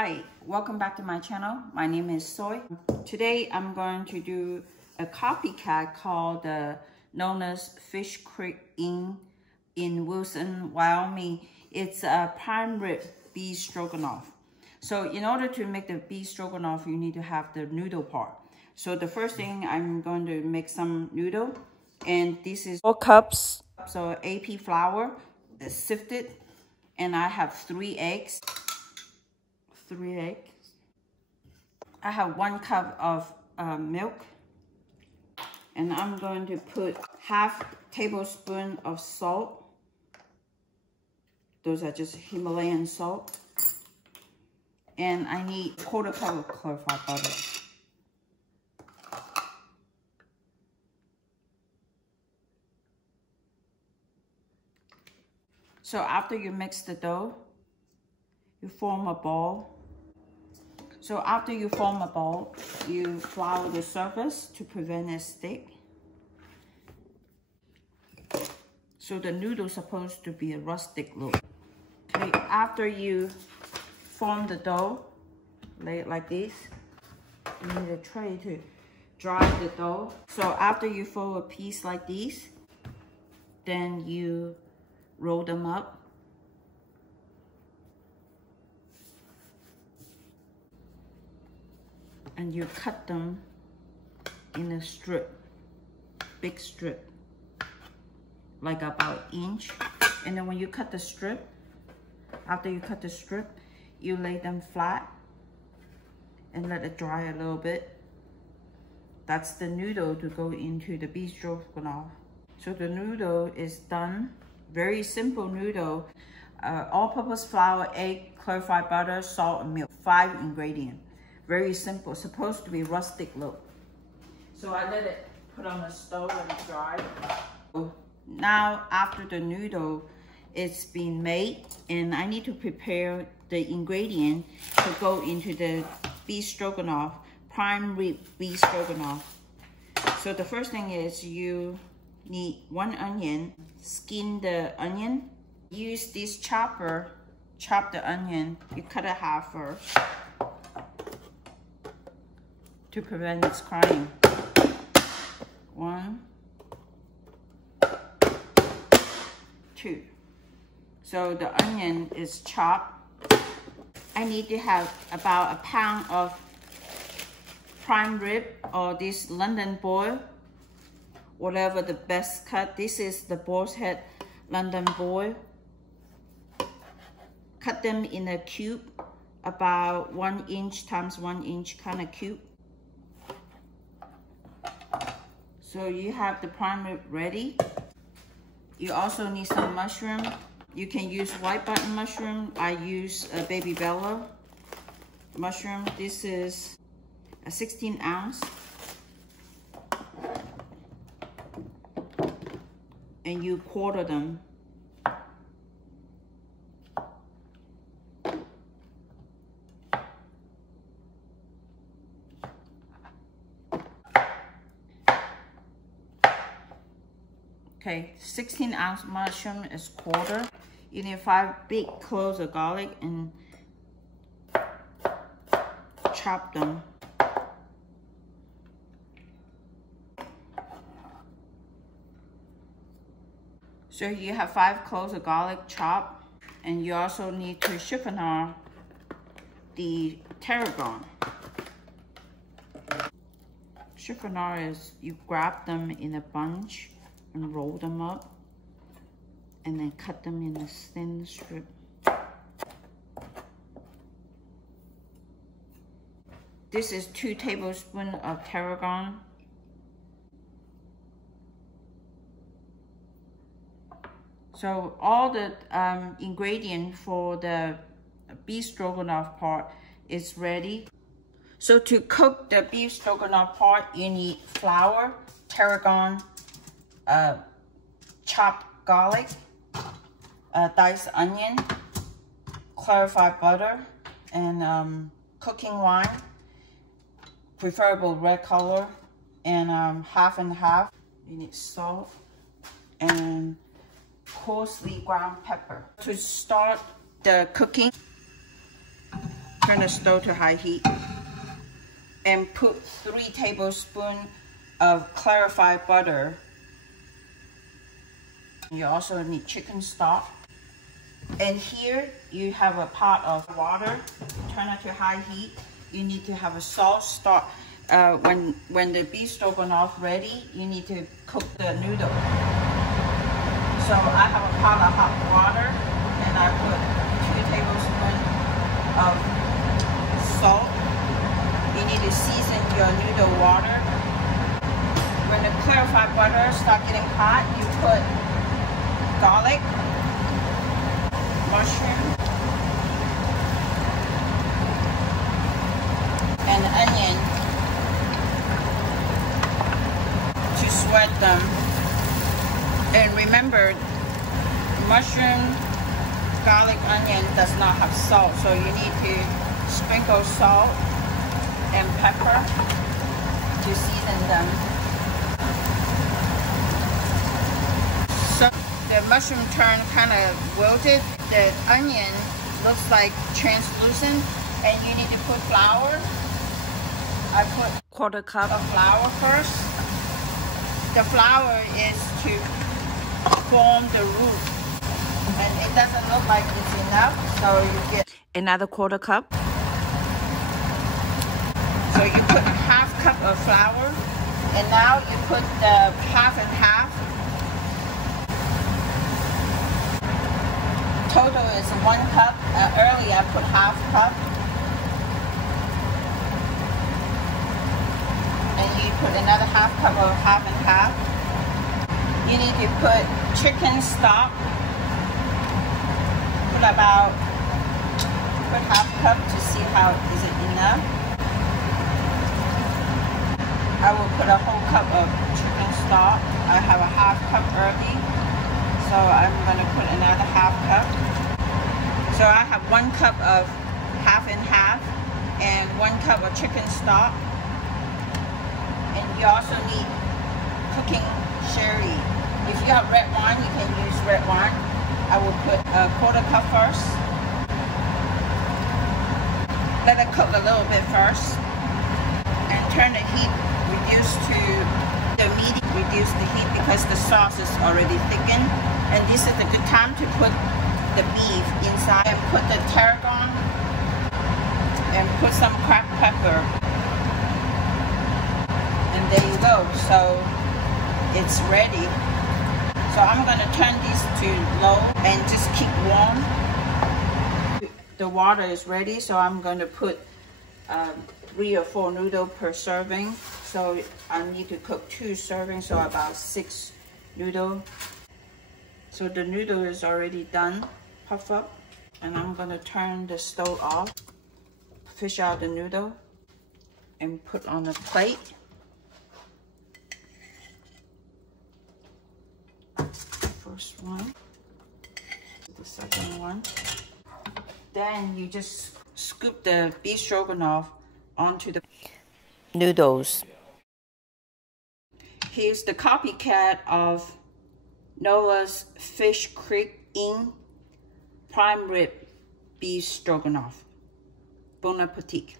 Hi, welcome back to my channel. My name is Soy. Today I'm going to do a copycat called known as Fish Creek Inn in Wilson, Wyoming. It's a prime rib beef stroganoff. So in order to make the beef stroganoff, you need to have the noodle part. So the first thing, I'm going to make some noodle, and this is 4 cups. So AP flour, sifted, and I have 3 eggs. 3 eggs. I have 1 cup of milk, and I'm going to put half tablespoon of salt. Those are just Himalayan salt. And I need 1/4 cup of clarified butter. So after you mix the dough, you form a ball. So after you form a ball, you flour the surface to prevent it stick. So the noodle's supposed to be a rustic look. Okay, after you form the dough, lay it like this. You need a tray to dry the dough. So after you fold a piece like this, then you roll them up. And you cut them in a strip, big strip, like about an inch. And then when you cut the strip, after you cut the strip, you lay them flat and let it dry a little bit. That's the noodle to go into the beef stroganoff. So the noodle is done. Very simple noodle. All-purpose flour, egg, clarified butter, salt, and milk. 5 ingredients. Very simple, supposed to be rustic look. So I let it put on the stove and dry. Now after the noodle it's been made, and I need to prepare the ingredient to go into the beef stroganoff, prime rib beef stroganoff. So the first thing is you need 1 onion, skin the onion. Use this chopper, chop the onion. You cut it half first to prevent its crying. 1, 2. So the onion is chopped. I need to have about 1 pound of prime rib or this London boil, whatever the best cut. This is the boar's head London boil. Cut them in a cube, about 1 inch times 1 inch kind of cube. So you have the prime rib ready. You also need some mushroom. You can use white button mushroom. I use a baby bella mushroom. This is a 16 ounce. And you quarter them. Okay, 16 ounce mushroom is quarter. You need 5 big cloves of garlic and chop them. So you have 5 cloves of garlic chopped, and you also need to chiffonade the tarragon. Chiffonade is you grab them in a bunch and roll them up, and then cut them in a thin strip. This is 2 tablespoons of tarragon. So all the ingredient for the beef stroganoff part is ready. So to cook the beef stroganoff part, you need flour, tarragon, chopped garlic, diced onion, clarified butter, and cooking wine, preferable red color, and half and half. You need salt and coarsely ground pepper. To start the cooking, Turn the stove to high heat. And put 3 tablespoons of clarified butter. You also need chicken stock. And here you have a pot of water. Turn it to high heat. You need to have a salt stock. When the beef stroganoff ready, you need to cook the noodle. So I have a pot of hot water, and I put 2 tablespoons of salt. You need to season your noodle water. When the clarified butter starts getting hot, you put garlic, mushroom, and onion to sweat them. And remember, mushroom, garlic, onion does not have salt, so you need to sprinkle salt and pepper to season them. So the mushroom turn kind of wilted. The onion looks like translucent, and you need to put flour. I put 1/4 cup of flour first. The flour is to form the roux, and it doesn't look like it's enough, so you get another 1/4 cup. So you put 1/2 cup of flour, and now you put the half and half. Total is 1 cup. Earlier I put 1/2 cup. And you put another 1/2 cup of half and half. You need to put chicken stock. Put 1/2 cup to see how is it enough. I will put a whole cup of chicken stock. I have a 1/2 cup early, so I'm going to put another 1/2 cup. So I have 1 cup of half and half and 1 cup of chicken stock. And you also need cooking sherry. If you have red wine, you can use red wine. I will put a 1/4 cup first. Let it cook a little bit first. And turn the heat, reduce to the medium, reduce the heat because the sauce is already thickened. And this is a good time to put the beef inside and put the tarragon and put some cracked pepper. And there you go. So it's ready. So I'm going to turn this to low and just keep warm. The water is ready, so I'm going to put 3 or 4 noodles per serving. So I need to cook 2 servings, so about 6 noodles. So the noodle is already done, puff up, and I'm going to turn the stove off, fish out the noodle, and put on a plate. First one, the second one. Then you just scoop the beef stroganoff onto the noodles. Here's the copycat of Nora's Fish Creek Inn prime rib beef stroganoff. Bon appetit.